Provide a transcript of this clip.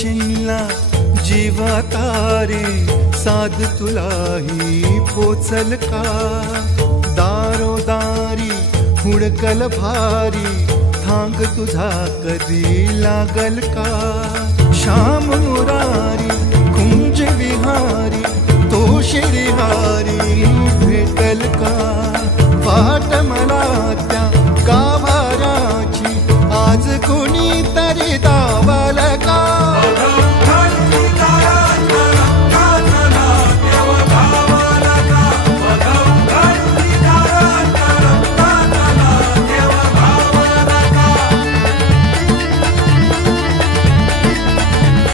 शिनला जीवा तारे साध तुलाही पोचल का दारोदारी हुडकल भारी थांग तुझा कधी लागल का श्याम